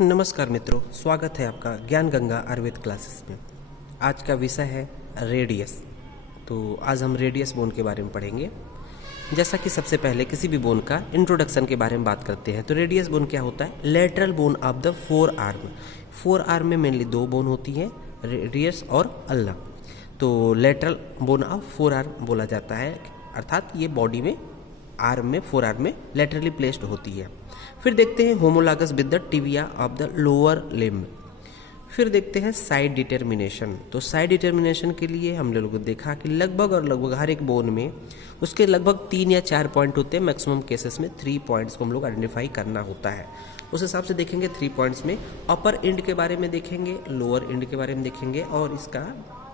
नमस्कार मित्रों, स्वागत है आपका ज्ञान गंगा आयुर्वेद क्लासेस में। आज का विषय है रेडियस। तो आज हम रेडियस बोन के बारे में पढ़ेंगे। जैसा कि सबसे पहले किसी भी बोन का इंट्रोडक्शन के बारे में बात करते हैं तो रेडियस बोन क्या होता है? Lateral bone of the four arm. Four arm में मेनली दो बोन होती हैं, रेडियस और अल्ना। तो lateral bone of four arm बोला जाता है, अर्थात ये बॉडी में आर्म में फोर आर्म में लेटरली प्लेस्ड होती है। फिर देखते हैं homologous with the tibia of the lower limb. फिर देखते हैं साइड डिटर्मिनेशन। तो साइड डिटर्मिनेशन के लिए हम लोगों ने देखा कि लगभग हर एक बोन में उसके लगभग 3 या 4 पॉइंट होते हैं। मैक्सिमम केसेस में 3 पॉइंट्स को हम लोग आइडेंटिफाई करना होता है। उस हिसाब से देखेंगे 3 पॉइंट्स में अपर एंड के बारे में देखेंगे, लोअर एंड के बारे में देखेंगे और इसका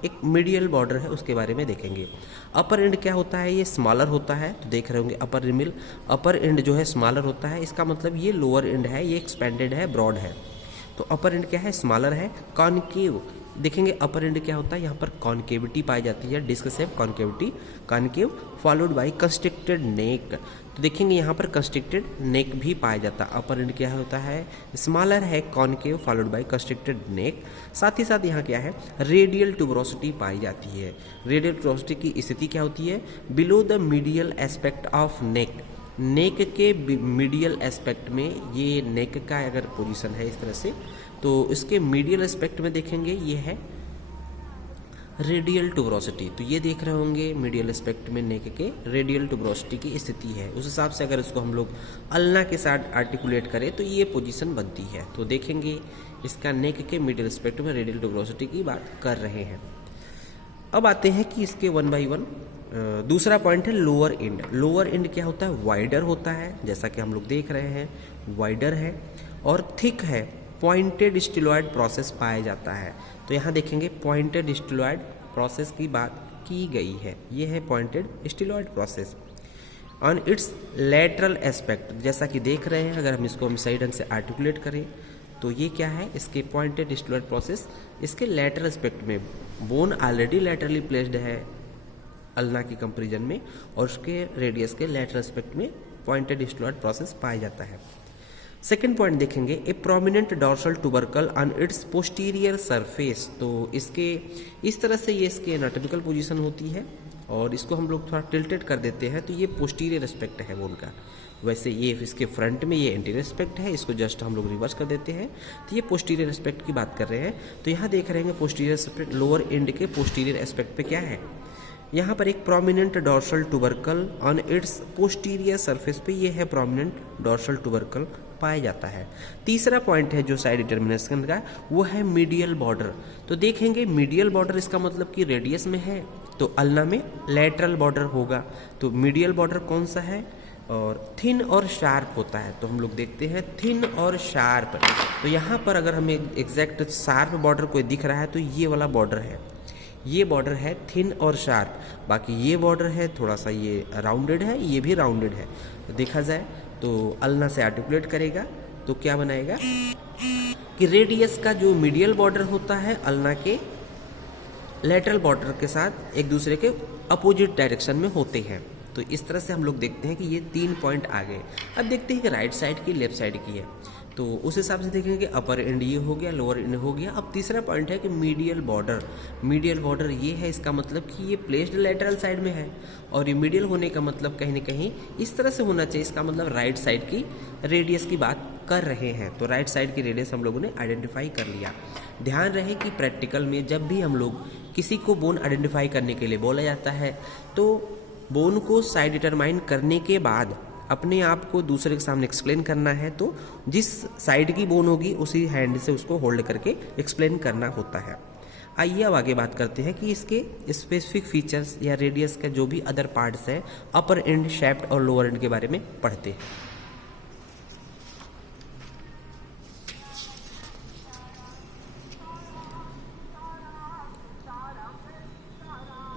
एक मीडियल बॉर्डर है उसके बारे में देखेंगे। अपर एंड क्या होता है? ये स्मॉलर होता है। तो देख रहे होंगे अपर रिमिल, अपर एंड जो है स्मॉलर होता है। इसका मतलब ये लोअर एंड है, ये एक्सपेंडेड है, ब्रॉड है। तो अपर एंड क्या है? स्मॉलर है। कॉनकेव देखेंगे अपर एंड क्या होता है? यहाँ पर कॉनकेविटी पाई जाती है, disc shape concavity, concave followed by constricted neck. तो देखेंगे यहाँ पर कंस्ट्रिक्टेड नेक भी पाया जाता है। अपर एंड क्या होता है? स्मॉलर है, कॉनकेव फॉलोड बाय कंस्ट्रिक्टेड नेक। साथ ही साथ यहाँ क्या है? रेडियल ट्यूबरोसिटी पाई जाती है। रेडियल ट्यूबरोसिटी की स्थिति क्या होती है? Below the medial aspect of neck. Neck के मीडियल एस्पेक्ट में, ये नेक का अगर पोजीशन है इस तरह से, तो इसके मीडियल एस्पेक्ट में देखेंगे ये है रेडियल ट्यूबरोसिटी। तो ये देख रहे होंगे मीडियल एस्पेक्ट में नेक के रेडियल ट्यूबरोसिटी की स्थिति है। उस हिसाब से अगर इसको हम लोग अल्ना के साथ आर्टिकुलेट करें तो ये पोजीशन बनती है। तो देखेंगे इसका नेक के मीडियल एस्पेक्ट में रेडियल ट्यूबरोसिटी की बात कर रहे हैं। अब आते हैं कि इसके 1 बाई 1 दूसरा पॉइंट है लोअर एंड। लोअर एंड क्या होता है? वाइडर होता है, जैसा कि हम लोग देख रहे हैं वाइडर है और थिक है। पॉइंटेड स्टिलॉयड प्रोसेस पाया जाता है। तो यहाँ देखेंगे पॉइंटेड स्टिलॉयड प्रोसेस की बात की गई है। ये है pointed styloid process on its lateral aspect. जैसा कि देख रहे हैं, अगर हम इसको हम सही ढंग से आर्टिकुलेट करें तो ये क्या है? इसके पॉइंटेड स्टिलॉयड प्रोसेस इसके लेटरल एस्पेक्ट में, बोन ऑलरेडी लेटरली प्लेस्ड है अल्ना की कंपेरिजन में, और उसके रेडियस के लेटरल एस्पेक्ट में पॉइंटेड स्टिलॉयड प्रोसेस पाया जाता है। सेकेंड पॉइंट देखेंगे ए prominent dorsal tubercle on it's posterior surface. तो इसके इस तरह से ये इसकी एनाटॉमिकल पोजीशन होती है और इसको हम लोग थोड़ा टिल्टेड कर देते हैं तो ये पोस्टीरियर एस्पेक्ट है बोन का। वैसे ये इसके फ्रंट में ये एंटीरियर एस्पेक्ट है, इसको जस्ट हम लोग रिवर्स कर देते हैं तो ये पोस्टीरियर एस्पेक्ट की बात कर रहे हैं। तो यहाँ देख रहे हैं पोस्टीरियर एस्पेक्ट, लोअर एंड के पोस्टीरियर एस्पेक्ट पे क्या है? यहाँ पर एक prominent dorsal tubercle on it's posterior surface पे ये है प्रोमिनेंट डॉर्सल ट्यूबरकल पाया जाता है। तीसरा पॉइंट है जो साइड डिटर्मिनेशन का, वो है मीडियल बॉर्डर। तो देखेंगे मीडियल बॉर्डर इसका मतलब कि रेडियस में है तो अल्ना में लेटरल बॉर्डर होगा। तो मीडियल बॉर्डर कौन सा है? और थिन और शार्प होता है। तो हम लोग देखते हैं थिन और शार्प। तो यहाँ पर अगर हमें एग्जैक्ट शार्प बॉर्डर कोई दिख रहा है तो ये वाला बॉर्डर है, ये बॉर्डर है थिन और शार्प। बाकी ये बॉर्डर है थोड़ा सा ये राउंडेड है, ये भी राउंडेड है। तो देखा जाए तो अल्ना से आर्टिकुलेट करेगा तो क्या बनाएगा कि रेडियस का जो मीडियल बॉर्डर होता है अल्ना के लेटरल बॉर्डर के साथ एक दूसरे के अपोजिट डायरेक्शन में होते हैं। तो इस तरह से हम लोग देखते हैं कि ये 3 पॉइंट आ गए। अब देखते हैं कि राइट साइड की लेफ्ट साइड की है, तो उस हिसाब से देखेंगे कि अपर एंड ये हो गया, लोअर एंड हो गया। अब तीसरा पॉइंट है कि मीडियल बॉर्डर। मीडियल बॉर्डर ये है, इसका मतलब कि ये प्लेस्ड लेटरल साइड में है और ये मीडियल होने का मतलब कहीं ना कहीं इस तरह से होना चाहिए। इसका मतलब राइट साइड की रेडियस की बात कर रहे हैं। तो राइट साइड की रेडियस हम लोगों ने आइडेंटिफाई कर लिया। ध्यान रहे कि प्रैक्टिकल में जब भी हम लोग किसी को बोन आइडेंटिफाई करने के लिए बोला जाता है तो बोन को साइड डिटरमाइन करने के बाद अपने आप को दूसरे के सामने एक्सप्लेन करना है। तो जिस साइड की बोन होगी उसी हैंड से उसको होल्ड करके एक्सप्लेन करना होता है। आइए अब आगे बात करते हैं कि इसके स्पेसिफिक फीचर्स या रेडियस के जो भी अदर पार्ट्स हैं, अपर एंड, शैफ्ट और लोअर एंड के बारे में पढ़ते हैं।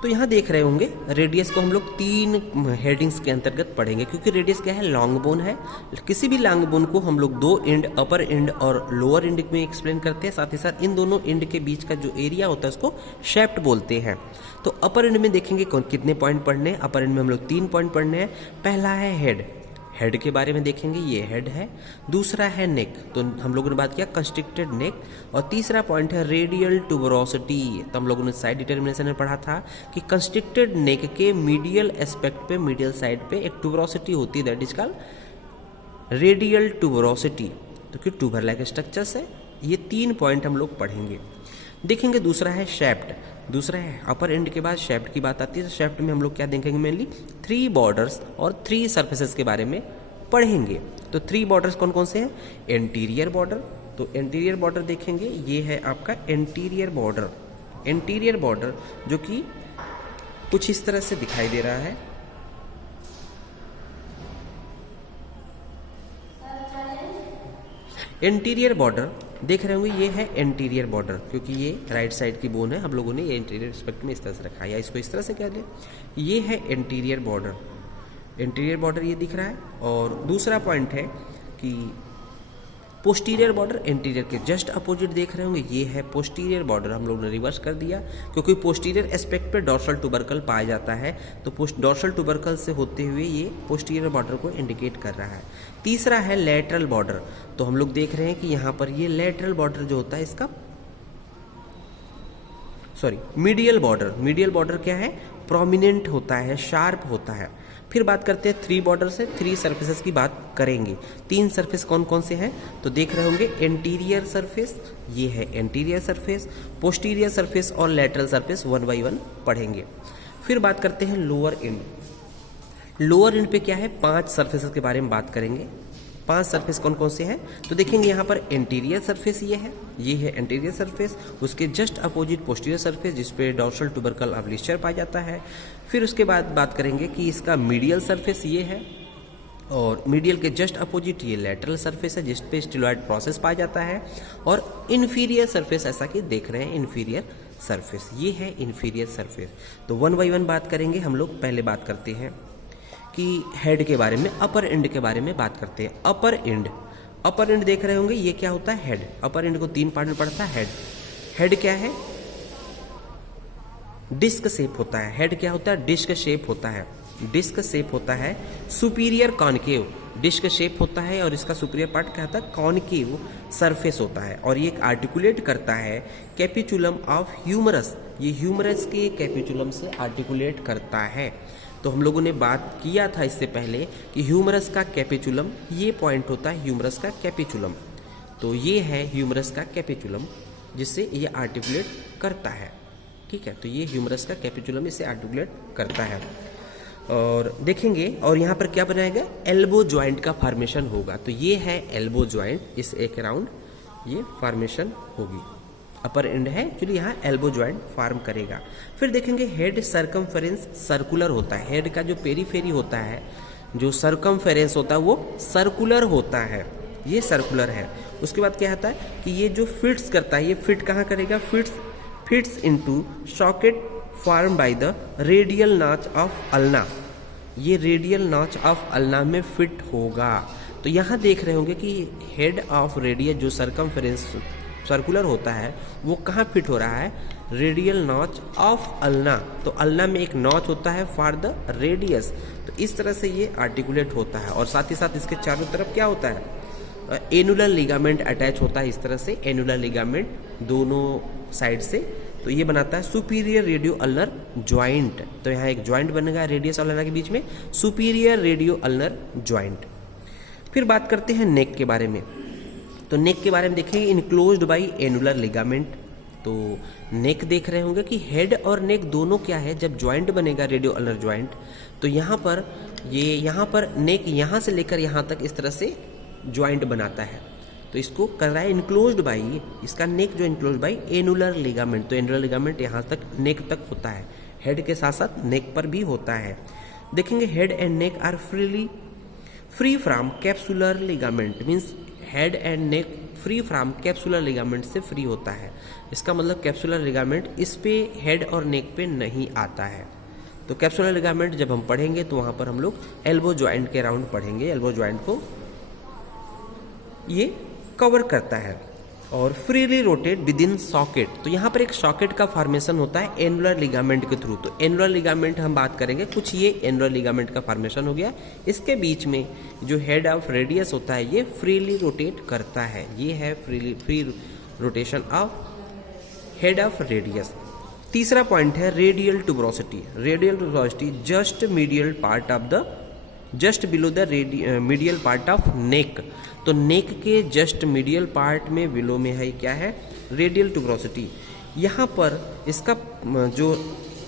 तो यहाँ देख रहे होंगे रेडियस को हम लोग 3 हेडिंग्स के अंतर्गत पढ़ेंगे, क्योंकि रेडियस क्या है? लॉन्ग बोन है। किसी भी लॉन्ग बोन को हम लोग 2 एंड, अपर एंड और लोअर एंड में एक्सप्लेन करते हैं। साथ ही साथ इन दोनों एंड के बीच का जो एरिया होता है उसको शैफ्ट बोलते हैं। तो अपर एंड में देखेंगे कितने पॉइंट पढ़ने हैं। अपर एंड में हम लोग 3 पॉइंट पढ़ने हैं। पहला है हेड। हेड के बारे में देखेंगे, ये हेड है। दूसरा है नेक, तो हम लोगों ने बात किया कंस्ट्रिक्टेड नेक। और तीसरा पॉइंट है रेडियल ट्यूबरोसिटी। तो हम लोगों ने साइड डिटर्मिनेशन में पढ़ा था कि कंस्ट्रिक्टेड नेक के मीडियल एस्पेक्ट पे, मीडियल साइड पे एक ट्यूबरोसिटी होती है, that is called radial tuberosity. तो कि ट्यूबर लाइक स्ट्रक्चर्स है। ये 3 पॉइंट हम लोग पढ़ेंगे। देखेंगे दूसरा है शेफ्ट। दूसरा है अपर एंड के बाद शेफ्ट की बात आती है। तो शेफ्ट में हम लोग क्या देखेंगे, मेनली 3 बॉर्डर्स और 3 सरफेसेस के बारे में पढ़ेंगे। तो 3 बॉर्डर्स कौन कौन से हैं? एंटीरियर बॉर्डर, तो एंटीरियर बॉर्डर देखेंगे, ये है आपका एंटीरियर बॉर्डर। एंटीरियर बॉर्डर जो कि कुछ इस तरह से दिखाई दे रहा है। एंटीरियर बॉर्डर देख रहे होंगे, ये है एंटीरियर बॉर्डर, क्योंकि ये राइट साइड की बोन है, हम लोगों ने ये इंटीरियर एस्पेक्ट में इस तरह से रखा है, या इसको इस तरह से कह दें, ये है एंटीरियर बॉर्डर। एंटीरियर बॉर्डर ये दिख रहा है। और दूसरा पॉइंट है कि पोस्टीरियर बॉर्डर एंटीरियर के जस्ट अपोजिट देख रहे होंगे, ये है पोस्टीरियर बॉर्डर। हम लोग ने रिवर्स कर दिया क्योंकि पोस्टीरियर एस्पेक्ट पे डॉर्सल ट्यूबरकल पाया जाता है, तो डॉर्सल ट्यूबरकल से होते हुए ये पोस्टीरियर बॉर्डर को इंडिकेट कर रहा है। तीसरा है लैटरल बॉर्डर। तो हम लोग देख रहे हैं कि यहाँ पर ये लैटरल बॉर्डर जो होता है इसका मीडियल बॉर्डर। मीडियल बॉर्डर क्या है? प्रोमिनेंट होता है, शार्प होता है। फिर बात करते हैं 3 बॉर्डर से 3 सर्फेसेस की बात करेंगे। 3 सरफेस कौन कौन से हैं? तो देख रहे होंगे एंटीरियर सरफेस, ये है एंटीरियर सरफेस, पोस्टीरियर सरफेस और लैटरल सरफेस 1 बाय 1 पढ़ेंगे। फिर बात करते हैं लोअर एंड। लोअर एंड पे क्या है? 5 सरफेसेस के बारे में बात करेंगे। 5 सरफेस कौन कौन से हैं? तो देखेंगे यहाँ पर एंटीरियर सरफेस ये है एंटीरियर सरफेस। उसके जस्ट अपोजिट पोस्टीरियर सरफेस जिसपे डॉर्सल ट्यूबरकल अब्लिस्चर पाया जाता है। फिर उसके बाद बात करेंगे कि इसका मीडियल सरफेस ये है, और मीडियल के जस्ट अपोजिट ये लैटरल सरफेस है जिसपे स्टिलॉइड प्रोसेस पाया जाता है। और इन्फीरियर सरफेस, ऐसा कि देख रहे हैं इन्फीरियर सरफेस, ये है इन्फीरियर सरफेस। तो 1 बाय 1 बात करेंगे हम लोग। पहले बात करते हैं कि हेड के बारे में, अपर एंड के बारे में बात करते हैं। अपर एंड देख रहे होंगे, ये क्या होता है? हेड। अपर एंड को 3 पार्ट में पड़ता है। हेड क्या है? डिस्क शेप होता है। हेड क्या होता है? डिस्क शेप होता है। डिस्क शेप होता है। सुपीरियर कॉनकेव डिस्क शेप होता है, और इसका सुपीरियर पार्ट क्या होता है? कॉनकेव सरफेस होता है। और ये आर्टिकुलेट करता है कैपिचुलम ऑफ ह्यूमरस। ये ह्यूमरस के कैपिचुलम से आर्टिकुलेट करता है। तो हम लोगों ने बात किया था इससे पहले कि ह्यूमरस का कैपिचुलम, ये पॉइंट होता है ह्यूमरस का कैपिचुलम। तो ये है ह्यूमरस का कैपिचुलम जिससे ये आर्टिकुलेट करता है। ठीक है, तो ये ह्यूमरस का कैपिचुलम इसे आर्टिकुलेट करता है। और देखेंगे, और यहाँ पर क्या बनाएगा? एल्बो ज्वाइंट का फॉर्मेशन होगा। तो ये है एल्बो ज्वाइंट, इस एक राउंड ये फॉर्मेशन होगी। अपर एंड है एक्चुअली, यहाँ एल्बो ज्वाइंट फॉर्म करेगा। फिर देखेंगे हेड सरकमफेरेंस सर्कुलर होता है। हेड का जो पेरीफेरी होता है, जो सरकमफेरेंस होता है, वो सर्कुलर होता है, ये सर्कुलर है। उसके बाद क्या होता है कि ये जो फिट्स करता है, ये फिट कहाँ करेगा? Fits into socket form by the radial notch of ulna. ये रेडियल नॉच ऑफ अल्ना में फिट होगा। तो यहाँ देख रहे होंगे कि हेड ऑफ रेडियस जो सरकमफेरेंस सर्कुलर होता है वो कहाँ फिट हो रहा है? Radial notch of ulna. तो अल्ना में एक नॉच होता है फॉर द रेडियस। तो इस तरह से ये आर्टिकुलेट होता है। और साथ ही साथ इसके चारों तरफ क्या होता है? एनुलर लिगामेंट अटैच होता है इस तरह से, एनुलर लिगामेंट दोनों साइड से। तो ये बनाता है सुपीरियर रेडियो अल्नर ज्वाइंट। तो यहाँ एक ज्वाइंट बनेगा रेडियस और अल्ना के बीच में, सुपीरियर रेडियो अल्नर ज्वाइंट। फिर बात करते हैं नेक के बारे में। तो नेक के बारे में देखेंगे इनक्लोज्ड बाय एनुलर लिगामेंट। तो नेक देख रहे होंगे कि हेड और नेक दोनों क्या है? जब ज्वाइंट बनेगा रेडियो अल्नर ज्वाइंट, तो यहाँ पर नेक यहाँ से लेकर यहाँ तक इस तरह से ज्वाइंट बनाता है। तो इसको कर रहा है इनक्लोज्ड बाय, इसका नेक जो इनक्लोज्ड बाय एनुलर लिगामेंट। तो एनुलर लिगामेंट यहाँ तक नेक तक होता है, हेड के साथ साथ नेक पर भी होता है। देखेंगे head and neck are free from capsular ligament, means head and neck free from capsular ligament से फ्री होता है। इसका मतलब कैप्सुलर लिगामेंट इस पे हेड और नेक पे नहीं आता है। तो कैप्सुलर लिगामेंट जब हम पढ़ेंगे तो वहाँ पर हम लोग एल्बो ज्वाइंट के राउंड पढ़ेंगे। एल्बो ज्वाइंट को ये कवर करता है। और freely rotate with in socket. तो यहाँ पर एक सॉकेट का फॉर्मेशन होता है एनुलर लिगामेंट के थ्रू। तो एनुलर लिगामेंट हम बात करेंगे, कुछ ये एनुलर लिगामेंट का फॉर्मेशन हो गया। इसके बीच में जो हेड ऑफ रेडियस होता है ये फ्रीली रोटेट करता है। ये है free rotation of head of radius. तीसरा पॉइंट है radial tuberosity. Radial tuberosity just medial part of the just below the medial part of neck. तो नेक के जस्ट मीडियल पार्ट में बिलो में है क्या है, रेडियल टुबरोसिटी। यहाँ पर इसका जो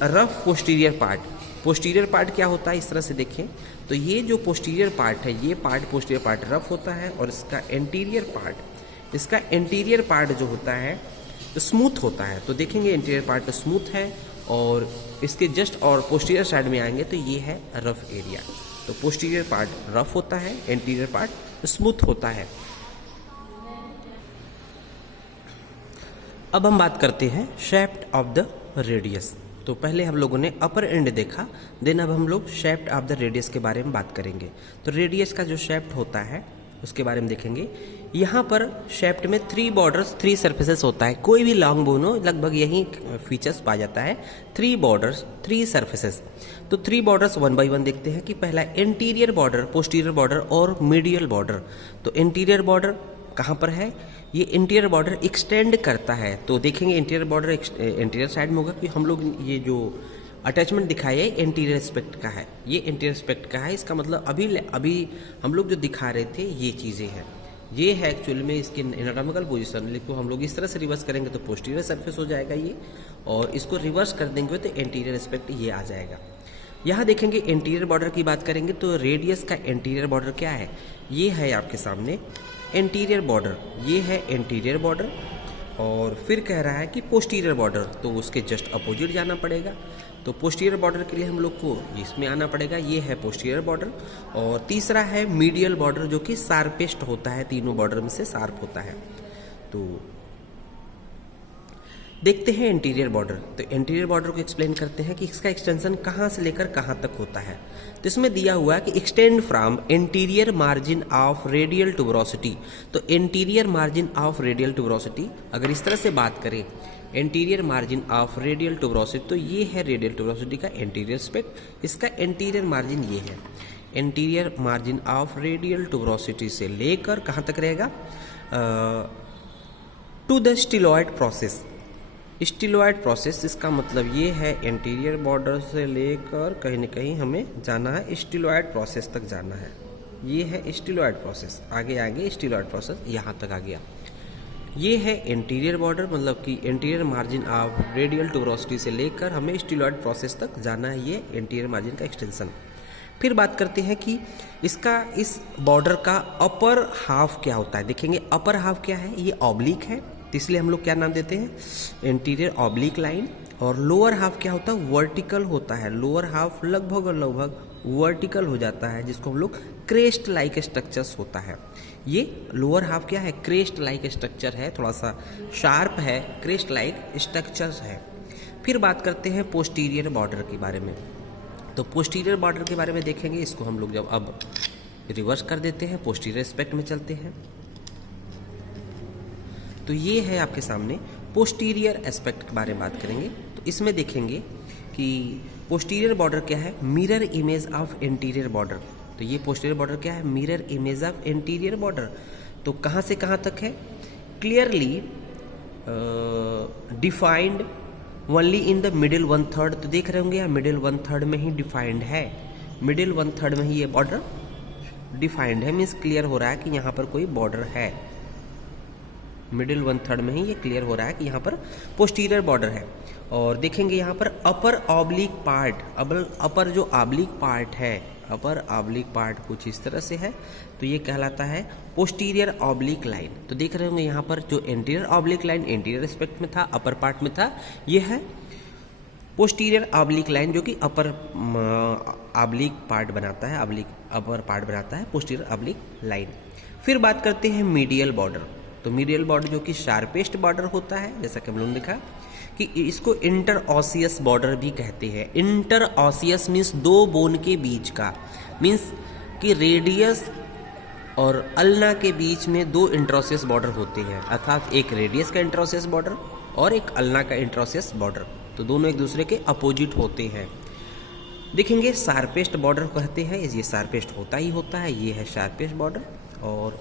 रफ पोस्टीरियर पार्ट क्या होता है, इस तरह से देखें तो ये जो पोस्टीरियर पार्ट है ये पार्ट पोस्टीरियर पार्ट रफ होता है, और इसका एंटीरियर पार्ट जो होता है स्मूथ होता है। तो देखेंगे एंटीरियर पार्ट स्मूथ है, और इसके जस्ट और पोस्टीरियर साइड में आएंगे तो ये है रफ एरिया। तो पोस्टीरियर पार्ट रफ होता है, एंटीरियर पार्ट स्मूथ होता है। अब हम बात करते हैं शेफ्ट ऑफ द रेडियस। तो पहले हम लोगों ने अपर एंड देखा, देन अब हम लोग शेफ्ट ऑफ द रेडियस के बारे में बात करेंगे। तो रेडियस का जो शेफ्ट होता है उसके बारे में देखेंगे। यहाँ पर शेफ्ट में 3 बॉर्डर्स 3 सरफेसेस होता है। कोई भी लॉन्ग बोन हो लगभग यही फीचर्स पा जाता है, 3 बॉर्डर्स 3 सरफेसेस। तो 3 बॉर्डर्स 1 बाय 1 देखते हैं कि पहला एंटीरियर बॉर्डर, पोस्टीरियर बॉर्डर और मीडियल बॉर्डर। तो एंटीरियर बॉर्डर कहाँ पर है, ये इंटीरियर बॉर्डर एक्सटेंड करता है। तो देखेंगे इंटीरियर बॉर्डर इंटीरियर साइड में होगा, कि हम लोग ये जो अटैचमेंट दिखाया है एंटीरियर एस्पेक्ट का है, ये एंटीरियर एस्पेक्ट का है। इसका मतलब अभी हम लोग जो दिखा रहे थे ये चीज़ें हैं, ये है एक्चुअल में इसकी एनाटॉमिकल पोजीशन। लेकिन हम लोग इस तरह से रिवर्स करेंगे तो पोस्टीरियर सरफेस हो जाएगा ये, और इसको रिवर्स कर देंगे तो एंटीरियर एस्पेक्ट ये आ जाएगा। यहाँ देखेंगे एंटीरियर बॉर्डर की बात करेंगे तो रेडियस का एंटीरियर बॉर्डर क्या है, ये है आपके सामने एंटीरियर बॉर्डर, ये है एंटीरियर बॉर्डर। और फिर कह रहा है कि पोस्टीरियर बॉर्डर, तो उसके जस्ट अपोजिट जाना पड़ेगा। तो पोस्टीरियर बॉर्डर के लिए हम लोग को इसमें आना पड़ेगा, ये है पोस्टीरियर बॉर्डर। और तीसरा है मीडियल बॉर्डर, जो कि शार्पेस्ट होता है, तीनों बॉर्डर में से शार्प होता है। तो देखते हैं इंटीरियर बॉर्डर। तो इंटीरियर बॉर्डर को एक्सप्लेन करते हैं कि इसका एक्सटेंशन कहाँ से लेकर कहाँ तक होता है। तो इसमें दिया हुआ है कि extend from interior margin of radial tuberosity. तो interior margin of radial tuberosity, अगर इस तरह से बात करें interior margin of radial tuberosity, तो ये है रेडियल टुबरोसिटी का इंटीरियर एस्पेक्ट। इसका इंटीरियर मार्जिन ये है, interior margin of radial tuberosity से लेकर कहाँ तक रहेगा, to the styloid process. Styloid process, इसका मतलब ये है इंटीरियर बॉर्डर से लेकर कहीं न कहीं हमें जाना है स्टिलॉइड प्रोसेस तक जाना है। ये है स्टिलॉइड प्रोसेस, आगे स्टिलॉइड प्रोसेस यहाँ तक आ गया। ये है इंटीरियर बॉर्डर, मतलब कि interior margin of radial tuberosity से लेकर हमें स्टिलॉइड प्रोसेस तक जाना है, ये इंटीरियर मार्जिन का एक्सटेंशन। फिर बात करते हैं कि इसका इस बॉर्डर का अपर हाफ क्या होता है। देखेंगे अपर हाफ क्या है, ये ऑब्लिक है, तो इसलिए हम लोग क्या नाम देते हैं इंटीरियर ऑब्लिक लाइन। और लोअर हाफ क्या होता है, वर्टिकल होता है। लोअर हाफ लगभग वर्टिकल हो जाता है, जिसको हम लोग क्रेस्ट लाइक स्ट्रक्चर्स होता है। ये लोअर हाफ क्या है, क्रेस्ट लाइक स्ट्रक्चर है, थोड़ा सा शार्प है, क्रेस्ट लाइक स्ट्रक्चर्स है। फिर बात करते हैं पोस्टीरियर बॉर्डर के बारे में। तो पोस्टीरियर बॉर्डर के बारे में देखेंगे, इसको हम लोग जब अब रिवर्स कर देते हैं, पोस्टीरियर एस्पेक्ट में चलते हैं, तो ये है आपके सामने पोस्टीरियर एस्पेक्ट के बारे में बात करेंगे। तो इसमें देखेंगे कि पोस्टीरियर बॉर्डर क्या है, mirror image of interior border. तो ये पोस्टीरियर बॉर्डर क्या है, mirror image of interior border. तो कहाँ से कहाँ तक है, clearly defined only in the middle 1/3। तो देख रहे होंगे यहाँ मिडिल 1/3 में ही डिफाइंड है, मिडिल 1/3 में ही ये बॉर्डर डिफाइंड है, मीन्स क्लियर हो रहा है कि यहाँ पर कोई बॉर्डर है। मिडिल 1/3 में ही ये क्लियर हो रहा है कि यहाँ पर पोस्टीरियर बॉर्डर है। और देखेंगे यहाँ पर अपर ऑब्लिक पार्ट, अपर जो ऑब्लिक पार्ट है, अपर ऑब्लिक पार्ट कुछ इस तरह से है, तो ये कहलाता है पोस्टीरियर ऑब्लिक लाइन। तो देख रहे होंगे यहाँ पर जो interior oblique line interior aspect में था, अपर पार्ट में था, ये है पोस्टीरियर ऑब्लिक लाइन, जो कि अपर ऑब्लिक पार्ट बनाता है, अपर पार्ट बनाता है पोस्टीरियर ऑब्लिक लाइन। फिर बात करते हैं मीडियल बॉर्डर। तो मीडियल बॉर्डर जो कि शार्पेस्ट बॉर्डर होता है, जैसा कि हम लोगों ने देखा कि इसको इंटर ऑसियस बॉर्डर भी कहते हैं। इंटर ऑसियस मीन्स दो बोन के बीच का, मीन्स कि रेडियस और अल्ना के बीच में दो इंट्रोसियस बॉर्डर होते हैं, अर्थात एक रेडियस का इंट्रोसियस बॉर्डर और एक अल्ना का इंट्रोसियस बॉर्डर, तो दोनों एक दूसरे के अपोजिट होते हैं। देखेंगे शार्पेस्ट बॉर्डर कहते हैं, ये शार्पेस्ट होता ही होता है, ये है शार्पेस्ट बॉर्डर। और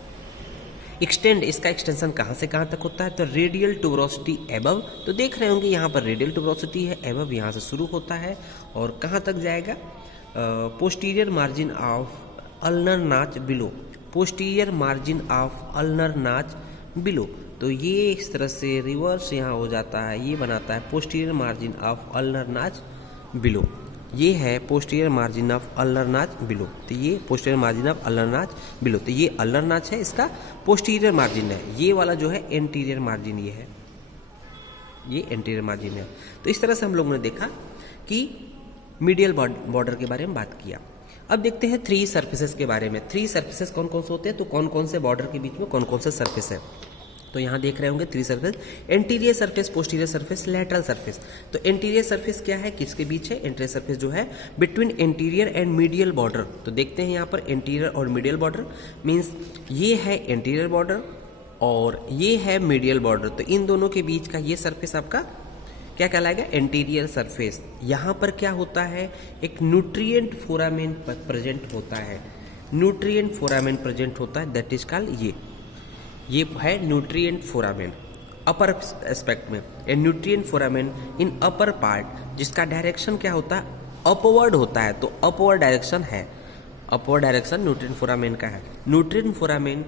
एक्सटेंड, इसका एक्सटेंशन कहाँ से कहाँ तक होता है, तो रेडियल टुबरोसिटी एबव, तो देख रहे होंगे यहाँ पर रेडियल टुबरोसिटी है, एबव यहाँ से शुरू होता है और कहाँ तक जाएगा, पोस्टीरियर मार्जिन ऑफ अल्नर नाच below, posterior margin of ulnar नाच बिलो, तो ये इस तरह से रिवर्स यहाँ हो जाता है, ये बनाता है पोस्टीरियर मार्जिन ऑफ अल्नर नाच बिलो, ये है पोस्टीरियर मार्जिन ऑफ अल्नर नाच बिलो, तो ये पोस्टीरियर मार्जिन ऑफ अल्नर नाच बिलो, तो ये अल्नर नाच है, इसका पोस्टीरियर मार्जिन है, ये वाला जो है एंटीरियर मार्जिन, ये है, ये एंटीरियर मार्जिन है। तो इस तरह से हम लोगों ने देखा कि मीडियल बॉर्डर के बारे में बात किया। अब देखते हैं थ्री सर्फेसेस के बारे में। थ्री सर्फेसेस कौन कौन से होते हैं, तो कौन कौन से बॉर्डर के बीच में कौन कौन से सर्फेस है, तो यहाँ देख रहे होंगे three surface, anterior surface, posterior surface, lateral surface. तो एंटीरियर सरफेस क्या है, किसके बीच है, एंटीरियर सरफेस जो है between anterior and medial border, तो देखते हैं यहाँ पर एंटीरियर और मीडियल बॉर्डर, मीन्स ये है एंटीरियर बॉर्डर और ये है मीडियल बॉर्डर, तो इन दोनों के बीच का ये सरफेस आपका क्या कहलाएगा, एंटीरियर सरफेस। यहाँ पर क्या होता है, एक न्यूट्रिएंट फोरामेन प्रेजेंट होता है, न्यूट्रिएंट फोरामेन प्रेजेंट होता है, दैट इज कॉल्ड ये है न्यूट्रिएंट फोरामेन अपर एस्पेक्ट में, ए न्यूट्रिएंट फोरामेन इन अपर पार्ट, जिसका डायरेक्शन क्या होता है, अपवर्ड होता है, तो अपवर्ड डायरेक्शन है, अपवर्ड डायरेक्शन न्यूट्रिएंट फोरामेन का है। न्यूट्रिएंट फोरामेन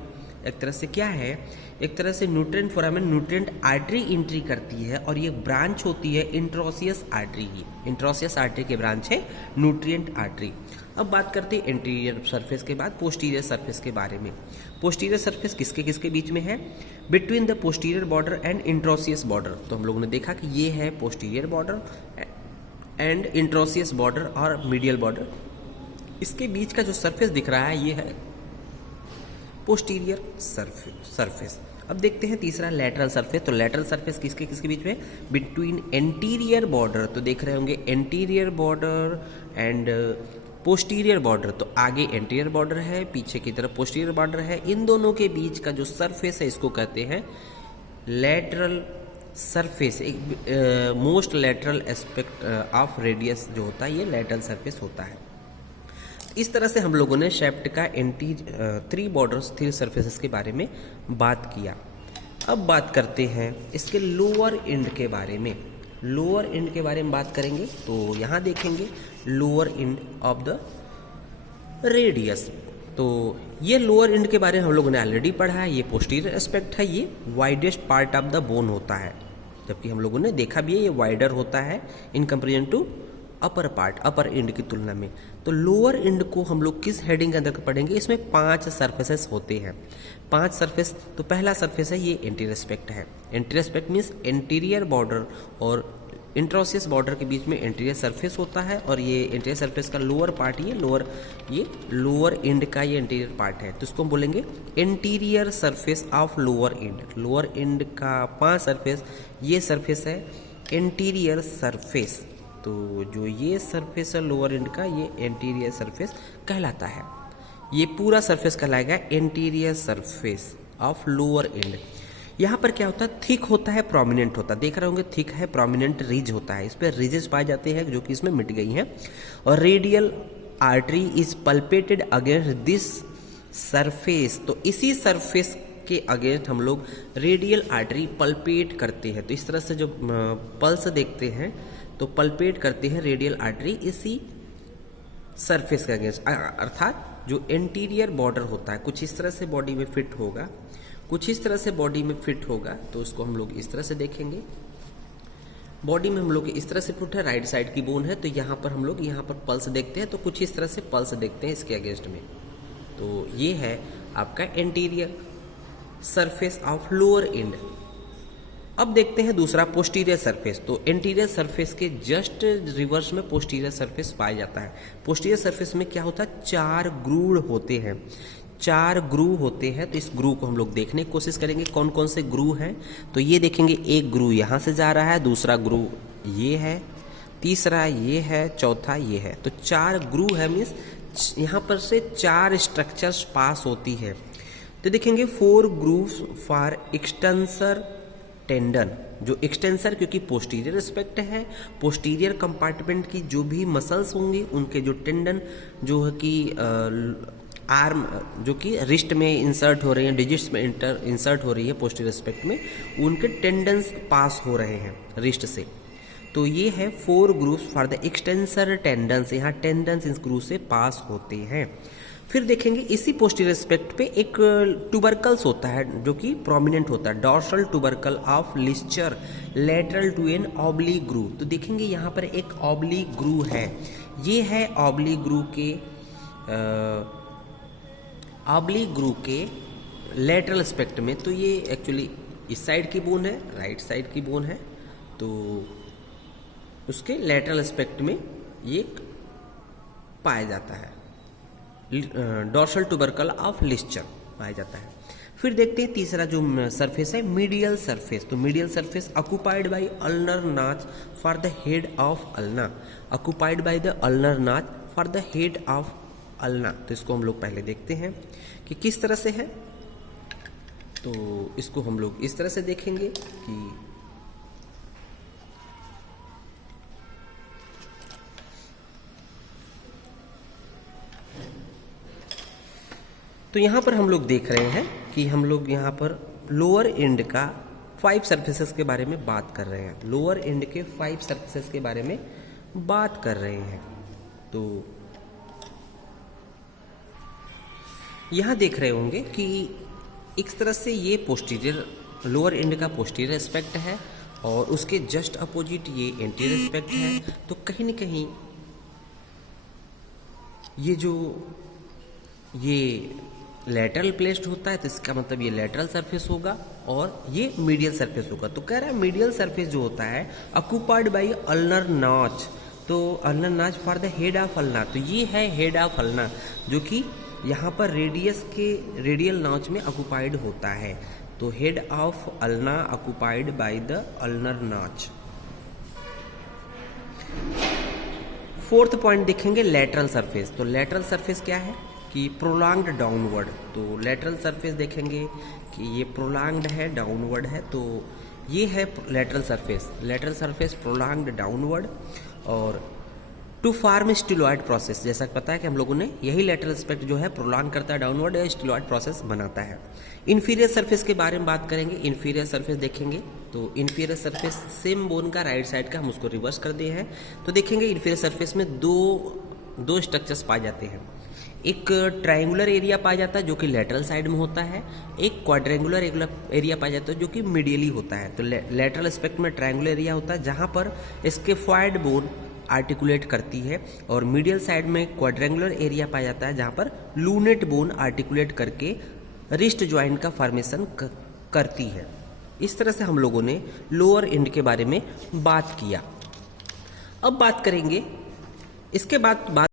एक तरह से क्या है, एक तरह से nutrient foramen nutrient artery entry करती है और ये ब्रांच होती है इंट्रोसियस आर्टरी की, इंट्रोसियस आर्टरी के ब्रांच है न्यूट्रिएंट आर्टरी। अब बात करते हैं एंटीरियर सरफेस के बाद पोस्टीरियर सरफेस के बारे में। पोस्टीरियर सरफेस किसके किसके बीच में है, between the posterior border and interosseous border, तो हम लोगों ने देखा कि ये है posterior border and interosseous border और मीडियल बॉर्डर, इसके बीच का जो सरफेस दिख रहा है ये है पोस्टीरियर सरफेस। अब देखते हैं तीसरा लैटरल सरफेस, तो लैटरल सरफेस किसके किसके बीच में, बिटवीन एंटीरियर बॉर्डर, तो देख रहे होंगे anterior border and posterior border, तो आगे एंटीरियर बॉर्डर है, पीछे की तरफ पोस्टीरियर बॉर्डर है, इन दोनों के बीच का जो सरफेस है इसको कहते हैं लैटरल सरफेस। एक most lateral aspect of radius जो होता है ये लैटरल सरफेस होता है। इस तरह से हम लोगों ने शेफ्ट का थ्री बॉर्डर्स, थ्री सरफेसेस के बारे में बात किया। अब बात करते हैं इसके लोअर एंड के बारे में। लोअर एंड के बारे में बात करेंगे तो यहाँ देखेंगे lower end of the radius, तो ये लोअर एंड के बारे में हम लोगों ने ऑलरेडी पढ़ा है, ये पोस्टीरियर एस्पेक्ट है, ये widest part of the bone होता है, जबकि हम लोगों ने देखा भी है ये वाइडर होता है in comparison to upper part, upper end की तुलना में। तो लोअर एंड को हम लोग किस हेडिंग के अंदर पढ़ेंगे, इसमें 5 सरफेसेस होते हैं, 5 सरफेस। तो पहला सरफेस है ये एंटीरियर एस्पेक्ट है, anterior aspect means anterior border और इंट्रोसियस बॉर्डर के बीच में एंटीरियर सरफेस होता है, और ये एंटीरियर सरफेस का लोअर पार्ट ये लोअर एंड का ये एंटीरियर पार्ट है, तो इसको हम बोलेंगे anterior surface of lower and. Lower and का 5 सरफेस, ये सरफेस है एंटीरियर सरफेस, तो जो ये सरफेस है लोअर एंड का ये एंटीरियर सरफेस कहलाता है। ये पूरा सरफेस कहलाएगा anterior surface of lower and. यहाँ पर क्या होता है, थिक होता है, प्रोमिनेंट होता है, देख रहे होंगे थिक है, प्रोमिनेंट रिज होता है, इस पर रिजेस पाए जाते हैं जो कि इसमें मिट गई हैं। और radial artery is palpated against this surface, तो इसी सरफेस के अगेंस्ट हम लोग रेडियल आर्टरी पल्पेट करते हैं। तो इस तरह से जो पल्स देखते हैं तो पल्पेट करते हैं रेडियल आर्टरी इसी सरफेस के अगेंस्ट, अर्थात जो एंटीरियर बॉर्डर होता है कुछ इस तरह से बॉडी में फिट होगा, कुछ इस तरह से बॉडी में फिट होगा, तो उसको हम लोग इस तरह से देखेंगे। बॉडी में हम लोग इस तरह से फिट है, राइट साइड की बोन है, तो यहाँ पर हम लोग यहाँ पर पल्स देखते हैं, तो कुछ इस तरह से पल्स देखते हैं इसके अगेंस्ट में। तो ये है आपका anterior surface of lower and. अब देखते हैं दूसरा पोस्टीरियर सरफेस, तो एंटीरियर सरफेस के जस्ट रिवर्स में पोस्टीरियर सरफेस पाया जाता है। पोस्टीरियर सरफेस में क्या होता है, 4 ग्रूव होते हैं, 4 ग्रूव होते हैं। तो इस ग्रूव को हम लोग देखने की कोशिश करेंगे कौन कौन से ग्रूव हैं। तो ये देखेंगे, एक ग्रूव यहाँ से जा रहा है, दूसरा ग्रूव ये है, तीसरा ये है, चौथा ये है। तो 4 ग्रूव है, मीन्स यहाँ पर से 4 स्ट्रक्चर्स पास होती है। तो देखेंगे 4 ग्रूव्स फॉर एक्सटेंसर टेंडन, जो एक्सटेंसर क्योंकि पोस्टीरियर एस्पेक्ट है, पोस्टीरियर कंपार्टमेंट की जो भी मसल्स होंगी उनके जो टेंडन जो है कि आर्म जो कि रिस्ट में इंसर्ट हो रही हैं, डिजिट्स में इंसर्ट हो रही है पोस्टीरियर एस्पेक्ट में, उनके टेंडन्स पास हो रहे हैं रिस्ट से। तो ये है 4 grooves for the extensor tendons, यहाँ टेंडन्स इस ग्रूव से पास होते हैं। फिर देखेंगे इसी पोस्टीरियर एस्पेक्ट पे एक ट्यूबरकल्स होता है जो कि प्रोमिनेंट होता है, dorsal tubercle of Lister lateral to an oblique groove. तो देखेंगे यहाँ पर एक ऑब्लिक ग्रूव है, ये है ऑब्लिक ग्रूव के लेटरल एस्पेक्ट में। तो ये एक्चुअली इस साइड की बोन है, राइट साइड की बोन है, तो उसके लेटरल एस्पेक्ट में ये पाया जाता है, डॉर्सल ट्यूबरकल ऑफ लिस्चर पाया जाता है। फिर देखते हैं तीसरा जो सरफेस है मीडियल सरफेस। तो medial surface occupied by ulnar notch for the head of ulna, occupied by the ulnar notch for the head of ulna. तो इसको हम लोग पहले देखते हैं कि किस तरह से है। तो इसको हम लोग इस तरह से देखेंगे कि तो यहाँ पर हम लोग देख रहे हैं कि हम लोग यहाँ पर लोअर एंड का 5 सरफेसेस के बारे में बात कर रहे हैं, लोअर एंड के 5 सरफेसेस के बारे में बात कर रहे हैं। तो यहाँ देख रहे होंगे कि एक तरह से ये पोस्टीरियर लोअर एंड का पोस्टीरियर एस्पेक्ट है और उसके जस्ट अपोजिट ये एंटीरियर एस्पेक्ट है। तो कहीं न कहीं ये लेटरल प्लेस्ड होता है, तो इसका मतलब ये लेटरल सरफेस होगा और ये मीडियल सरफेस होगा। तो कह रहा है मीडियल सरफेस जो होता है ऑक्युपाइड बाय अल्नर नॉच, तो ulnar notch for the head of ulna. तो ये है हेड ऑफ अल्ना जो कि यहाँ पर रेडियस के रेडियल नॉच में ऑक्युपाइड होता है। तो head of ulna occupied by the ulnar notch. Fourth point देखेंगे लेटरल सरफेस। तो लेटरल सरफेस क्या है कि प्रोलॉन्ग्ड डाउनवर्ड। तो लेटरल सरफेस देखेंगे कि ये प्रोलॉन्ग्ड है, डाउनवर्ड है, तो ये है lateral surface. Lateral surface prolonged downward और टू फॉर्म स्टिलॉइड प्रोसेस। जैसा पता है कि हम लोगों ने यही लेटरल एस्पेक्ट जो है प्रोलॉन्ग करता है डाउनवर्ड या स्टिलॉइड प्रोसेस बनाता है। इन्फीरियर सरफेस के बारे में बात करेंगे। इन्फीरियर सरफेस देखेंगे तो इन्फीरियर सरफेस सेम बोन का राइट साइड का हम उसको रिवर्स कर दिए हैं। तो देखेंगे इन्फीरियर सरफेस में दो स्ट्रक्चर्स पाए जाते हैं। एक ट्रायंगुलर एरिया पाया जाता है जो कि लेटरल साइड में होता है, एक क्वाड्रेंगुलर एरिया पाया जाता है जो कि मीडियली होता है। तो लेटरल एस्पेक्ट में ट्रायंगुलर एरिया होता है जहां पर स्केफॉइड बोन आर्टिकुलेट करती है और मीडियल साइड में क्वाड्रेंगुलर एरिया पाया जाता है जहां पर लूनेट बोन आर्टिकुलेट करके रिस्ट जॉइंट का फॉर्मेशन करती है। इस तरह से हम लोगों ने लोअर एंड के बारे में बात किया। अब बात करेंगे इसके बाद